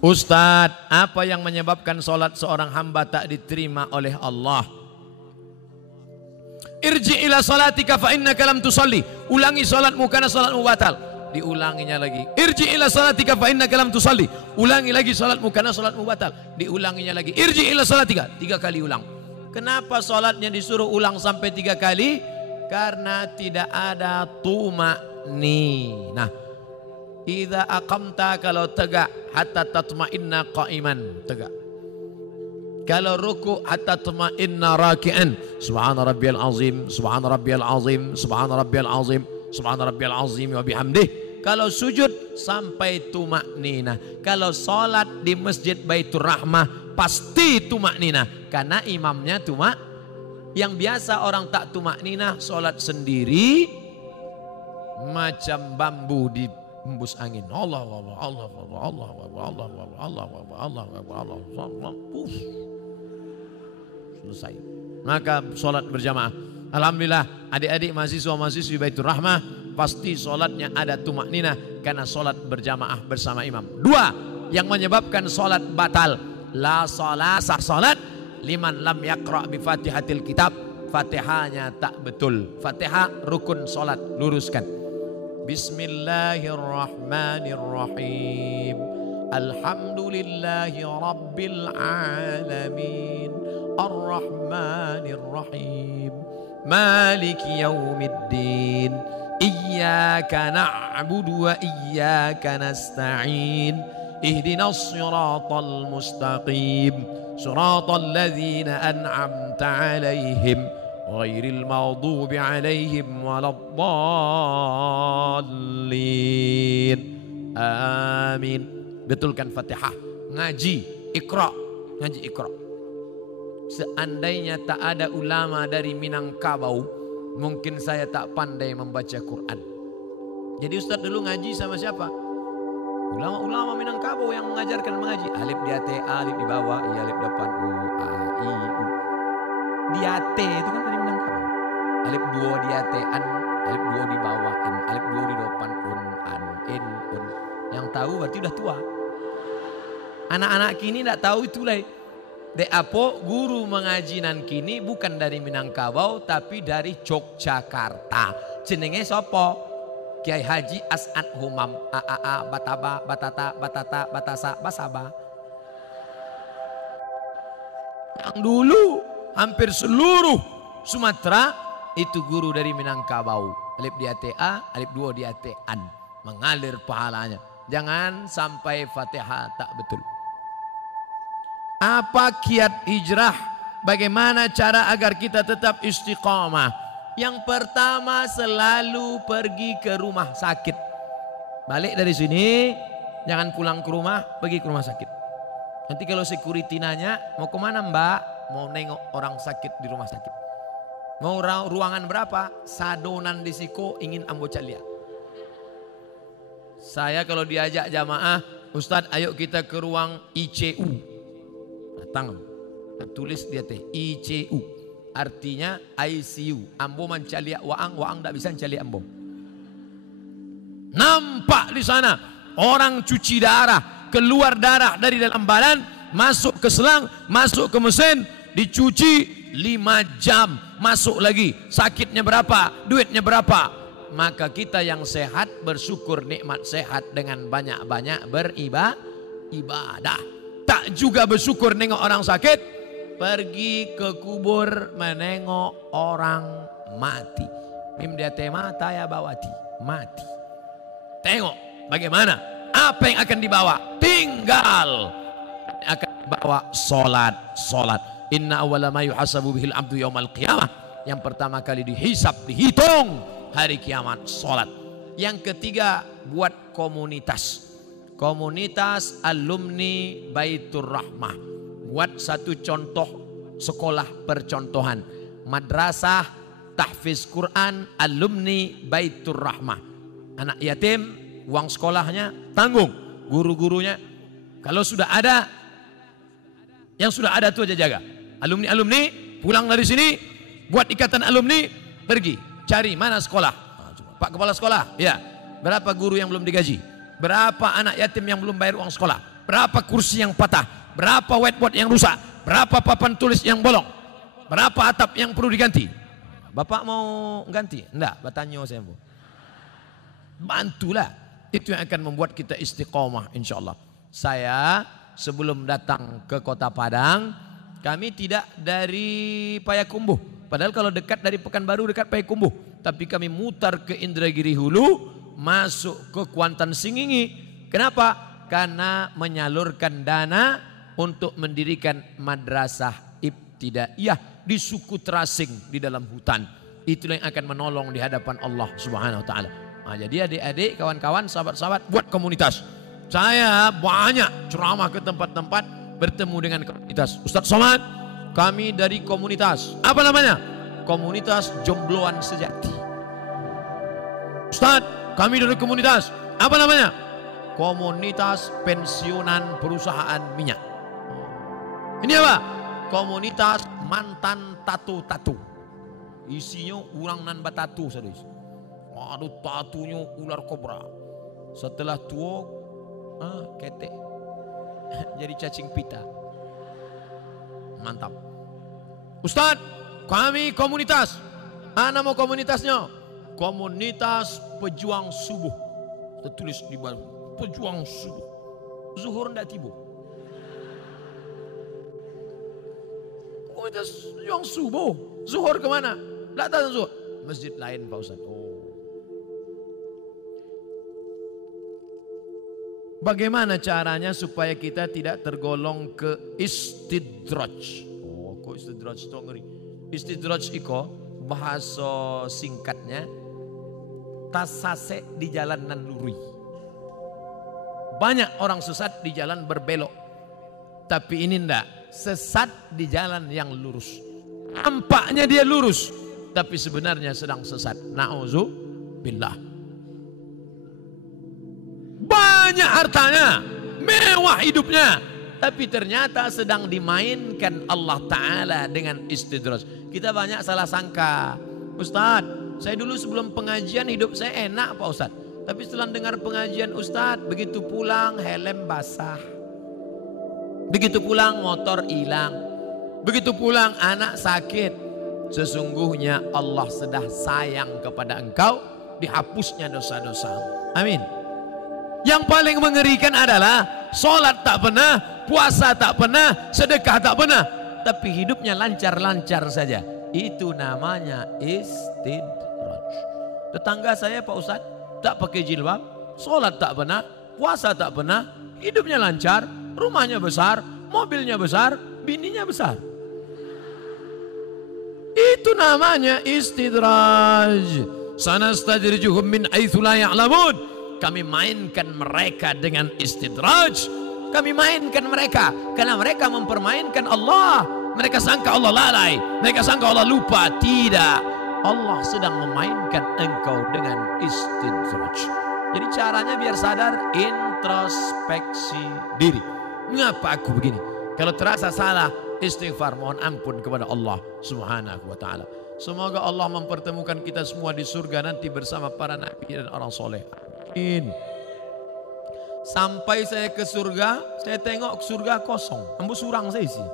Ustadz, apa yang menyebabkan sholat seorang hamba tak diterima oleh Allah? Irji ila salatika fa innaka lam tusalli. Ulangi sholatmu karena sholatmu batal. Diulanginya lagi. Irji ila salatika fa innaka lam tusalli. Ulangi lagi sholatmu karena sholatmu batal. Diulanginya lagi. Irji ila salatika. 3 kali ulang. Kenapa sholatnya disuruh ulang sampai 3 kali? Karena tidak ada tuma'ninah. Idza aqamta, kalau tegak, hatta tatma'inna qa'iman, tegak. Kalau ruku, hatta tatma'inna raki'an. Subhana rabbiyal azim, subhana rabbiyal azim, subhana rabbiyal azim, subhana rabbiyal azim wa bihamdih. Kalau sujud sampai tuma'ninah. Kalau salat di Masjid Baitur Rahmah pasti tuma'ninah, karena imamnya yang biasa orang tak tuma'ninah salat sendiri macam bambu di hembus angin. Allah Allah Allah Allah Allah Allah Allah Allah Allah. Selesai. Maka sholat berjamaah. Alhamdulillah adik-adik mahasiswa-mahasiswi Baitur Rahmah pasti sholatnya ada tumakninah karena sholat berjamaah bersama imam. 2 yang menyebabkan sholat batal. La sholat, sah sholat liman lam yaqra' bi fatihatil kitab. Fatihahnya tak betul. Fatihah rukun sholat, luruskan. Bismillahirrahmanirrahim. Alhamdulillahi rabbil alamin. Ar-Rahmanirrahim. Maliki yaumiddin. Iyyaka na'budu wa iyyaka nasta'in. Ihdinas siratal mustaqim. Siratal ladzina an'amta 'alaihim ghairil maghdubi 'alaihim waladdallin. Amin. Betulkan Fatihah. Ngaji Iqra. Ngaji Iqra. Seandainya tak ada ulama dari Minangkabau, mungkin saya tak pandai membaca Quran. Jadi Ustadz dulu ngaji sama siapa? Ulama-ulama Minangkabau yang mengajarkan mengaji. Alif di atas, alif di bawah, i alif depan, u, a, i, u. Di atas itu kan dari Minangkabau. Alif 2 di atas, an, alif 2 di bawah, in, alif 2 di depan, un, an, in, un. Yang tahu berarti udah tua. Anak-anak kini tidak tahu itu lah. De apo guru mengajinan kini bukan dari Minangkabau tapi dari Yogyakarta. Jenenge sopo? Kiai Haji As'ad Humam. A bataba batata batata batasa basaba. Yang dulu hampir seluruh Sumatera itu guru dari Minangkabau. Alif di atas a, alif 2 di atas an. Mengalir pahalanya. Jangan sampai Fatihah tak betul. Apa kiat hijrah? Bagaimana cara agar kita tetap istiqamah? Yang pertama, selalu pergi ke rumah sakit. Balik dari sini, jangan pulang ke rumah, pergi ke rumah sakit. Nanti kalau security nanya, mau kemana mbak? Mau nengok orang sakit di rumah sakit. Mau ruangan berapa? Sadonan di siko, ingin ambo calia. Saya kalau diajak jamaah, Ustadz ayo kita ke ruang ICU. Datang, tulis dia teh ICU, artinya ICU. Ambo mencaliak waang, waang tak bisa mencaliak ambo. Nampak di sana orang cuci darah, keluar darah dari dalam badan, masuk ke selang, masuk ke mesin, dicuci 5 jam, masuk lagi. Sakitnya berapa? Duitnya berapa? Maka kita yang sehat bersyukur nikmat sehat dengan banyak-banyak beribadah. Tak juga bersyukur nengok orang sakit, pergi ke kubur menengok orang mati. Mim dia tema taya bawati, mati. Tengok bagaimana, apa yang akan dibawa? Tinggal akan dibawa solat. Inna awwala ma yuhasabu bihil abdu yaumal qiyamah. Yang pertama kali dihisab, dihitung hari kiamat, solat. Yang ketiga, buat komunitas. Komunitas alumni Baitur Rahmah. Buat satu contoh sekolah percontohan. Madrasah tahfiz Quran alumni Baitur Rahmah. Anak yatim, uang sekolahnya tanggung. Guru-gurunya. Kalau sudah ada, yang sudah ada itu aja jaga. Alumni-alumni pulang dari sini, buat ikatan alumni, pergi. Cari mana sekolah. Pak Kepala Sekolah, ya. Berapa guru yang belum digaji? Berapa anak yatim yang belum bayar uang sekolah? berapa kursi yang patah, berapa whiteboard yang rusak, berapa papan tulis yang bolong, berapa atap yang perlu diganti. Bapak mau ganti? Enggak, bertanya saya. Bantulah. Itu yang akan membuat kita istiqomah insya Allah. Saya sebelum datang ke Kota Padang, kami tidak dari Payakumbuh. Padahal kalau dekat dari Pekanbaru dekat Payakumbuh. Tapi kami mutar ke Indragiri Hulu, masuk ke Kuantan Singingi. Kenapa? Karena menyalurkan dana untuk mendirikan madrasah ibtidaiyah di suku terasing di dalam hutan. Itulah yang akan menolong di hadapan Allah Subhanahu wa taala. Nah, jadi adik-adik, kawan-kawan, sahabat-sahabat, buat komunitas. Saya banyak ceramah ke tempat-tempat, bertemu dengan komunitas. Ustaz Somad, kami dari komunitas. Apa namanya? Komunitas Jombloan Sejati. Ustaz, kami dari komunitas. Apa namanya? Komunitas Pensiunan Perusahaan Minyak. Ini apa? Komunitas Mantan Tatu-Tatu. Isinya orang nan batatu sadis. Aduh, tatunya ular kobra. Setelah tua, ketek. Jadi cacing pita. Mantap. Ustaz, kami komunitas. Nama komunitasnya? Komunitas Pejuang Subuh. Tertulis di bawah. Pejuang Subuh. Zuhur ndak tiba. Komunitas Pejuang Subuh. Zuhur kemana? Ndak tahu zuhur. Masjid lain Pak Ustaz. Oh. Bagaimana caranya supaya kita tidak tergolong ke istidraj? Oh, kok istidraj itu ngeri. Istidraj iko bahasa singkatnya tasase di jalan nan luri. Banyak orang sesat di jalan berbelok. Tapi ini ndak, sesat di jalan yang lurus. Nampaknya dia lurus, tapi sebenarnya sedang sesat. Na'udzubillah. Banyak hartanya, mewah hidupnya, tapi ternyata sedang dimainkan Allah Ta'ala dengan istidraj. Kita banyak salah sangka. Ustadz, saya dulu sebelum pengajian hidup saya enak Pak Ustadz. Tapi setelah dengar pengajian Ustadz, begitu pulang helm basah. Begitu pulang motor hilang. Begitu pulang anak sakit. Sesungguhnya Allah sudah sayang kepada engkau, dihapusnya dosa-dosa. Amin. Yang paling mengerikan adalah sholat tak pernah, puasa tak pernah, sedekah tak pernah, tapi hidupnya lancar-lancar saja. Itu namanya istidraj. Tetangga saya Pak Ustadz tak pakai jilbab, sholat tak pernah, puasa tak pernah, hidupnya lancar, rumahnya besar, mobilnya besar, bininya besar. Itu namanya istidraj. Sanastadrijuhum min haitsu la ya'lamun. Kami mainkan mereka dengan istidraj. Kami mainkan mereka karena mereka mempermainkan Allah. Mereka sangka Allah lalai, mereka sangka Allah lupa. Tidak. Allah sedang memainkan engkau dengan istidraj. Jadi caranya biar sadar, introspeksi diri. Mengapa aku begini? Kalau terasa salah, istighfar, mohon ampun kepada Allah Subhanahu wa taala. Semoga Allah mempertemukan kita semua di surga nanti bersama para nabi dan orang soleh. Amin. Sampai saya ke surga, saya tengok surga kosong. Ambo surang saya isi.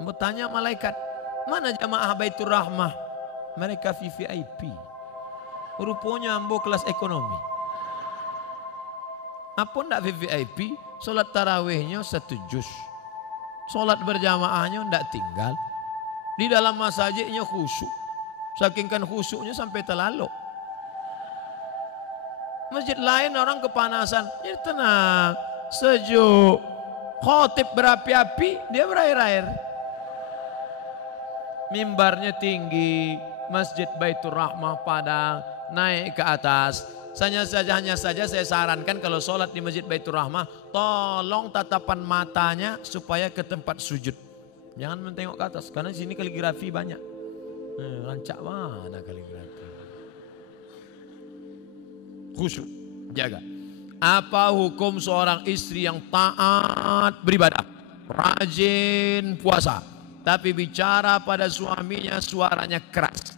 Ambo tanya malaikat, mana jamaah Baitur Rahmah? Mereka VVIP. Rupanya ambo kelas ekonomi. Apa ndak VVIP? Solat tarawihnya 1 juz. Solat berjamaahnya ndak tinggal. Di dalam masjidnya khusyuk. Saking kan khusyuknya sampai terlalu. Masjid lain orang kepanasan. Jadi tenang, sejuk. Khotib berapi-api, dia berair-air. Mimbarnya tinggi, Masjid Baitur Rahmah Padang, naik ke atas. Hanya saja saya sarankan kalau sholat di Masjid Baitur Rahmah, tolong tatapan matanya supaya ke tempat sujud. Jangan mentengok ke atas, karena di sini kaligrafi banyak. Rancak mana kaligrafi? Khusyuk, jaga. Apa hukum seorang istri yang taat beribadah, rajin puasa, tapi bicara pada suaminya suaranya keras?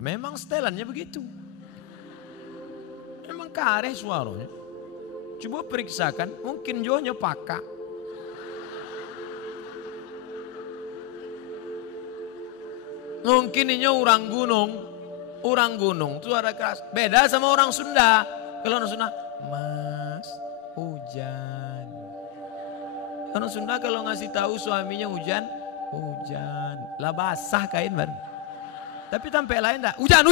Memang setelannya begitu. Memang kareh suaranya. Coba periksakan, mungkin jonya pakak. Mungkin ini orang gunung suara keras. Beda sama orang Sunda. Kalau orang Sunda, Mas, hujan. Orang Sunda kalau ngasih tahu suaminya hujan, hujan. Lah basah kain baru. Tapi sampai lain enggak, hujan.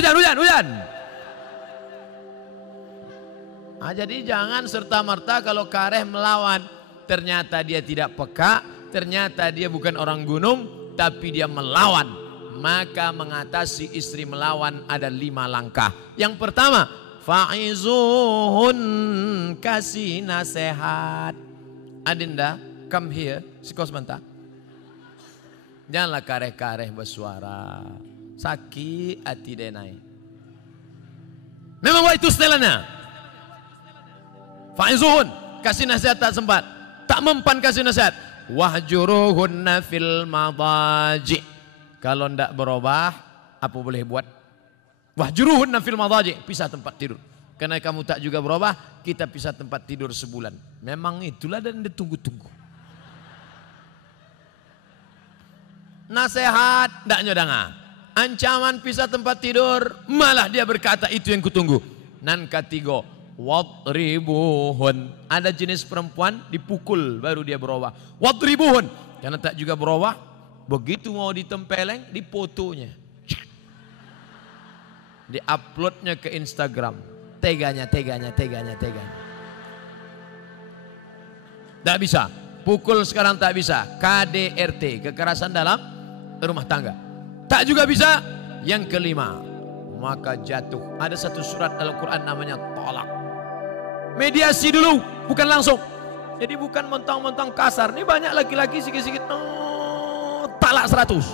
Nah, jadi jangan serta-merta kalau kareh melawan. Ternyata dia tidak peka, ternyata dia bukan orang gunung, tapi dia melawan. Maka mengatasi istri melawan ada 5 langkah. Yang pertama, fa'izuhun, kasih nasihat. Adinda, come here, sikos sebentar. Janganlah kareh-kareh bersuara. Sakit hati denai. Memang itu setelannya. Fa'izuhun, kasih nasihat tak sempat. Tak mempan kasih nasihat. Wahjuruhunna fil madaji. Kalau tidak berubah, apa boleh buat? Wahjuruhunna fil madaji, pisah tempat tidur. Karena kamu tak juga berubah, kita pisah tempat tidur sebulan. Memang itulah dan ditunggu-tunggu. Nasihat, tidak nyodanga. Ancaman pisah tempat tidur, malah dia berkata itu yang kutunggu. Nan ketiga, wadribuhun. Ada jenis perempuan dipukul baru dia berubah. Wadribuhun, karena tak juga berubah. Begitu mau ditempeleng, dipotonya, diuploadnya ke Instagram. Teganya. Tak bisa. Pukul sekarang tak bisa. KDRT, kekerasan dalam rumah tangga. Tak juga bisa. Yang kelima, maka jatuh. Ada satu surat dalam Quran namanya tolak. Mediasi dulu, bukan langsung. Jadi bukan mentang-mentang kasar. Ini banyak laki-laki sikit-sikit. Talak 100.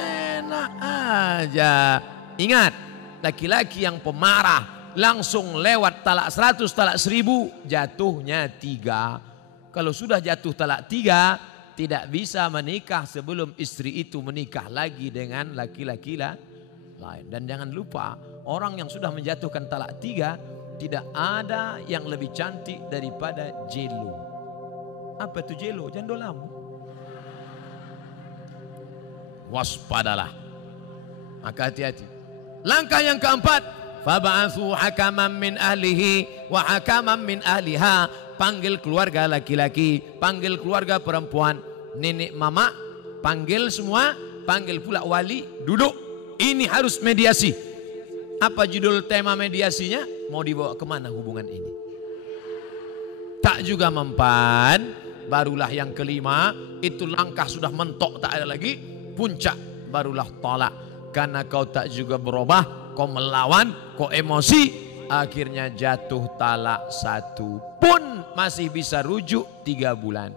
Enak aja. Ingat, laki-laki yang pemarah langsung lewat talak 100, talak 1000, jatuhnya 3. Kalau sudah jatuh talak 3, tidak bisa menikah sebelum istri itu menikah lagi dengan laki-laki lain. Dan jangan lupa, orang yang sudah menjatuhkan talak 3, tidak ada yang lebih cantik daripada jelo. Apa itu jelo? Jandolamu. Waspadalah. Maka hati-hati. Langkah yang keempat, fab'atsu hakaman min ahlihi wa hakaman min ahliha. Panggil keluarga laki-laki, panggil keluarga perempuan, nenek mama, panggil semua, panggil pula wali, duduk. Ini harus mediasi. Apa judul tema mediasinya? Mau dibawa kemana hubungan ini? Tak juga mempan, barulah yang kelima, itu langkah sudah mentok tak ada lagi. Puncak barulah tolak. Karena kau tak juga berubah, kau melawan, kau emosi, akhirnya jatuh talak 1 pun masih bisa rujuk 3 bulan.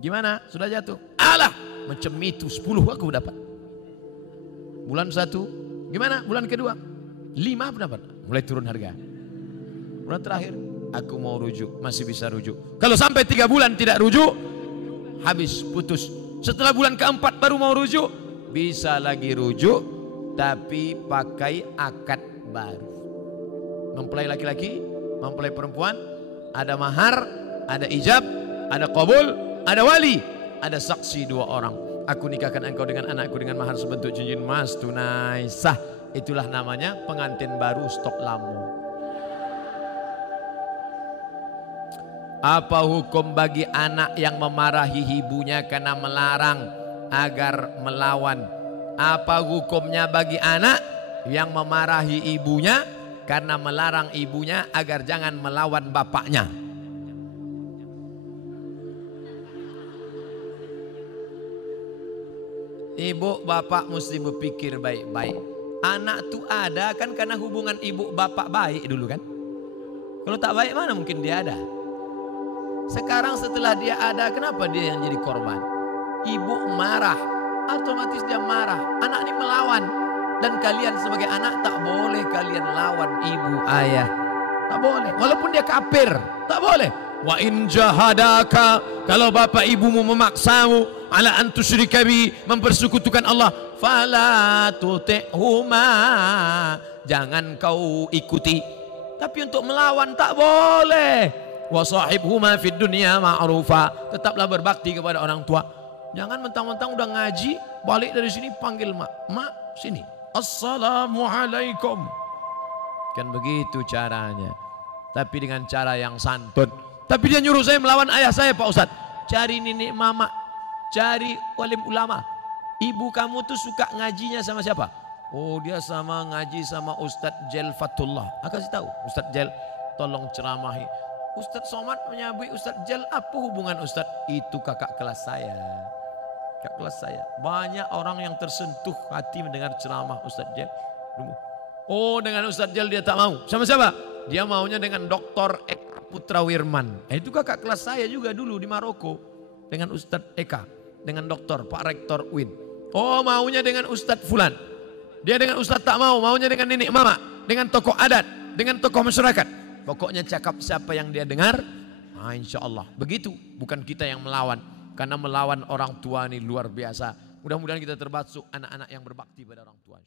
Gimana? Sudah jatuh? Alah, macam itu 10 aku dapat. Bulan 1, gimana? Bulan kedua 5 aku dapat. Mulai turun harga. Bulan terakhir aku mau rujuk, masih bisa rujuk. Kalau sampai 3 bulan tidak rujuk, habis, putus. Setelah bulan keempat baru mau rujuk, bisa lagi rujuk, tapi pakai akad baru. Mempelai laki-laki, mempelai perempuan, ada mahar, ada ijab, ada qabul, ada wali, ada saksi 2 orang. Aku nikahkan engkau dengan anakku dengan mahar sebentuk cincin emas tunai sah. Itulah namanya pengantin baru stok lambung. Apa hukum bagi anak yang memarahi ibunya karena melarang agar melawan? Apa hukumnya bagi anak yang memarahi ibunya karena melarang ibunya agar jangan melawan bapaknya? Ibu bapak mesti berpikir baik-baik. Anak tuh ada kan karena hubungan ibu bapak baik dulu kan. Kalau tak baik mana mungkin dia ada. Sekarang setelah dia ada, kenapa dia yang jadi korban? Ibu marah, otomatis dia marah. Anak ini melawan. Dan kalian sebagai anak tak boleh kalian lawan ibu ayah. Tak boleh. Walaupun dia kafir, tak boleh. Wa in jahadaka, kalau bapak ibumu memaksamu ala an tusyrika bi, mempersekutukan Allah, fala tuti'huma, jangan kau ikuti. Tapi untuk melawan tak boleh. Wa sahibhuma fid dunya ma'rufa. Tetaplah berbakti kepada orang tua. Jangan mentang-mentang udah ngaji, balik dari sini panggil mak. Mak, sini. Assalamualaikum. Kan begitu caranya. Tapi dengan cara yang santun. Tapi dia nyuruh saya melawan ayah saya, Pak Ustadz. Cari nenek mama, cari walim ulama. Ibu kamu tuh suka ngajinya sama siapa? Oh, dia sama ngaji sama Ustadz Jel Fatullah. Aku kasih tahu, Ustadz Jel tolong ceramahi. Ustadz Somad menyabui Ustadz Jel, apa hubungan Ustadz? Itu kakak kelas saya. Kakak kelas saya. Banyak orang yang tersentuh hati mendengar ceramah Ustadz Jel. Oh, dengan Ustadz Jel dia tak mau. Sama siapa? Dia maunya dengan Dr. Eka Putra Wirman. Itu kakak kelas saya juga dulu di Maroko. Dengan Ustadz Eka. Dengan dokter, Pak Rektor Win. Oh, maunya dengan Ustadz Fulan. Dia dengan Ustadz tak mau. Maunya dengan nenek mama. Dengan tokoh adat. Dengan tokoh masyarakat. Pokoknya cakap siapa yang dia dengar. Nah, insya Allah. Begitu. Bukan kita yang melawan. Karena melawan orang tua ini luar biasa. Mudah-mudahan kita termasuk anak-anak yang berbakti pada orang tua.